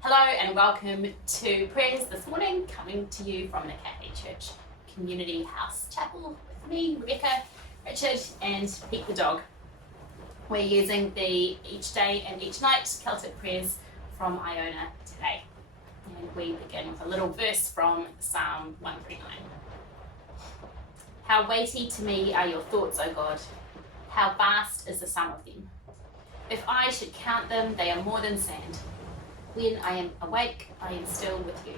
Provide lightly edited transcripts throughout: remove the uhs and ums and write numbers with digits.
Hello and welcome to prayers this morning, coming to you from the Catholic Church Community House Chapel with me, Rebecca, Richard and Pete the dog. We're using the Each Day and Each Night Celtic prayers from Iona today. And we begin with a little verse from Psalm 139. How weighty to me are your thoughts, O God. How vast is the sum of them. If I should count them, they are more than sand. When I am awake, I am still with you.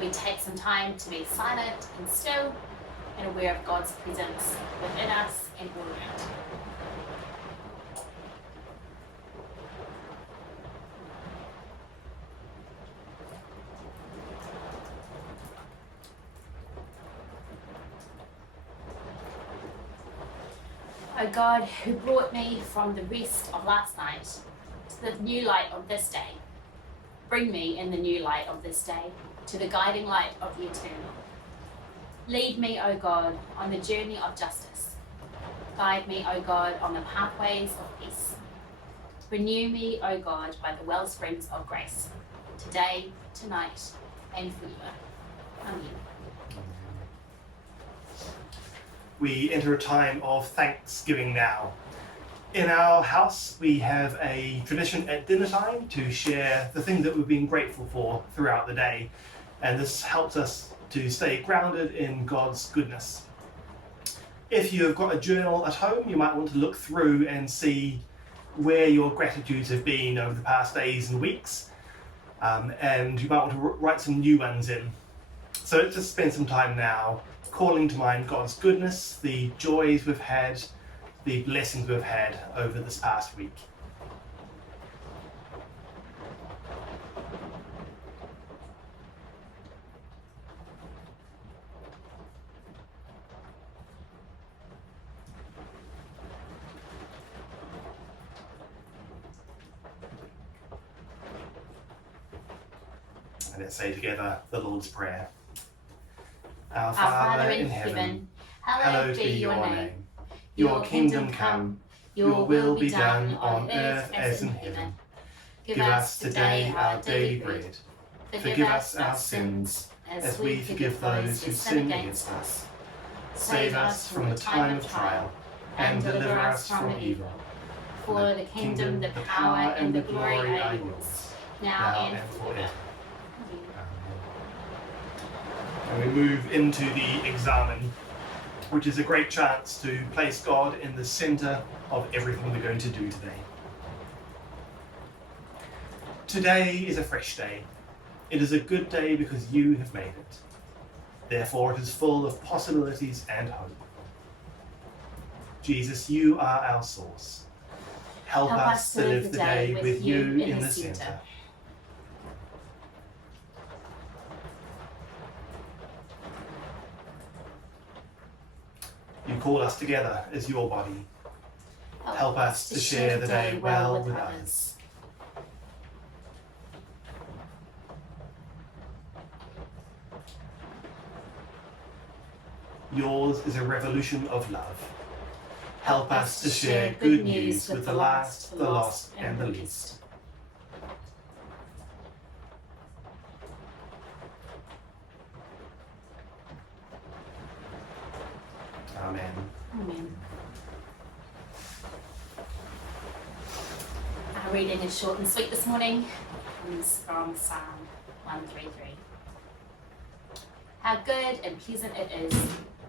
We take some time to be silent and still and aware of God's presence within us and all around. O God, who brought me from the rest of last night to the new light of this day, bring me in the new light of this day to the guiding light of the eternal. Lead me, O God, on the journey of justice. Guide me, O God, on the pathways of peace. Renew me, O God, by the well springs of grace, today, tonight, and forever. Amen. We enter a time of thanksgiving now. In our house, we have a tradition at dinner time to share the things that we've been grateful for throughout the day. And this helps us to stay grounded in God's goodness. If you have got a journal at home, you might want to look through and see where your gratitudes have been over the past days and weeks. And you might want to write some new ones in. So let's just spend some time now calling to mind God's goodness, the joys we've had, the blessings we've had over this past week. And let's say together the Lord's Prayer. Our Father in heaven, hallowed be your name. Your kingdom come, your will be done on earth as in heaven. Give us today our daily bread. Forgive us our sins, as we forgive those who sin against us. Save us from the time of trial, and deliver us from evil. For the kingdom, the power, and the glory are yours, now and forever. And we move into the examen, which is a great chance to place God in the center of everything we're going to do today. Today is a fresh day. It is a good day because you have made it. Therefore, it is full of possibilities and hope. Jesus, you are our source. Help us to live the day with you in the center. You call us together as your body. Help us to share the day well with others. Yours is a revolution of love. Help us to share good news with the last, the lost, and the least. Amen. Amen. Our reading is short and sweet this morning. It comes from Psalm 133. How good and pleasant it is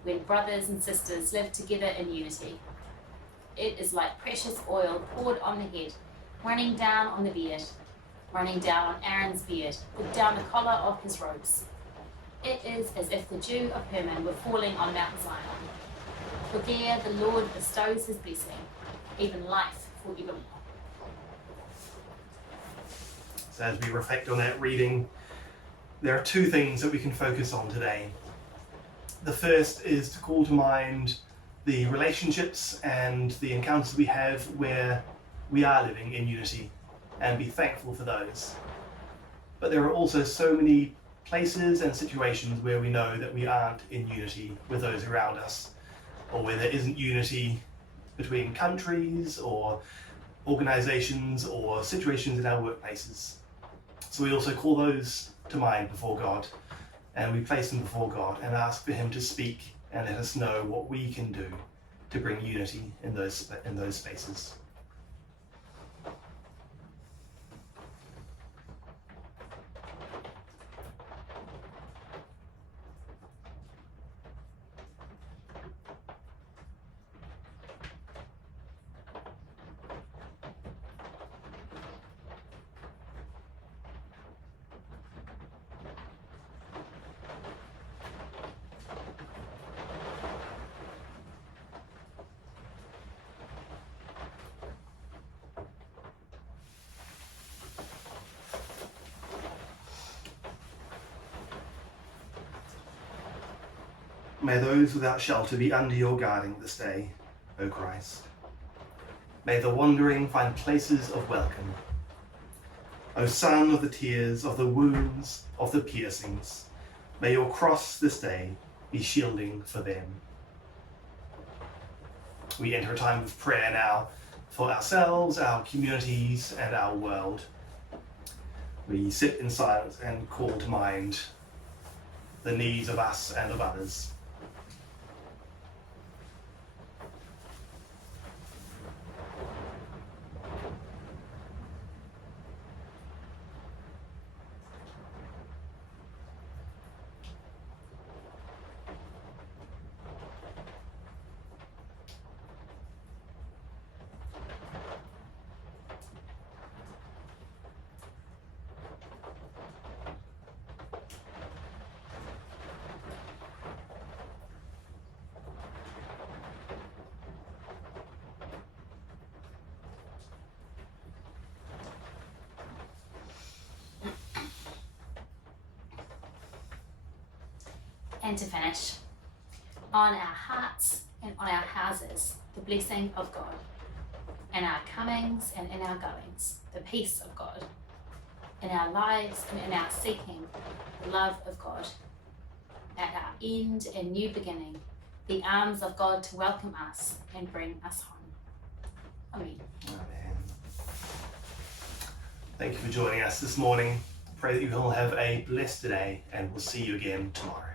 when brothers and sisters live together in unity. It is like precious oil poured on the head, running down on the beard, running down on Aaron's beard, down the collar of his robes. It is as if the dew of Hermon were falling on Mount Zion. For there the Lord bestows his blessing, even life forevermore. So as we reflect on that reading, there are two things that we can focus on today. The first is to call to mind the relationships and the encounters we have where we are living in unity and be thankful for those. But there are also so many places and situations where we know that we aren't in unity with those around us, or where there isn't unity between countries or organizations or situations in our workplaces. So we also call those to mind before God, and we place them before God and ask for Him to speak and let us know what we can do to bring unity in those spaces. May those without shelter be under your guarding this day, O Christ. May the wandering find places of welcome. O Son of the tears, of the wounds, of the piercings, may your cross this day be shielding for them. We enter a time of prayer now for ourselves, our communities, and our world. We sit in silence and call to mind the needs of us and of others. And to finish, on our hearts and on our houses, the blessing of God. In our comings and in our goings, the peace of God. In our lives and in our seeking, the love of God. At our end and new beginning, the arms of God to welcome us and bring us home. Amen. Amen. Thank you for joining us this morning. I pray that you all have a blessed day, and we'll see you again tomorrow.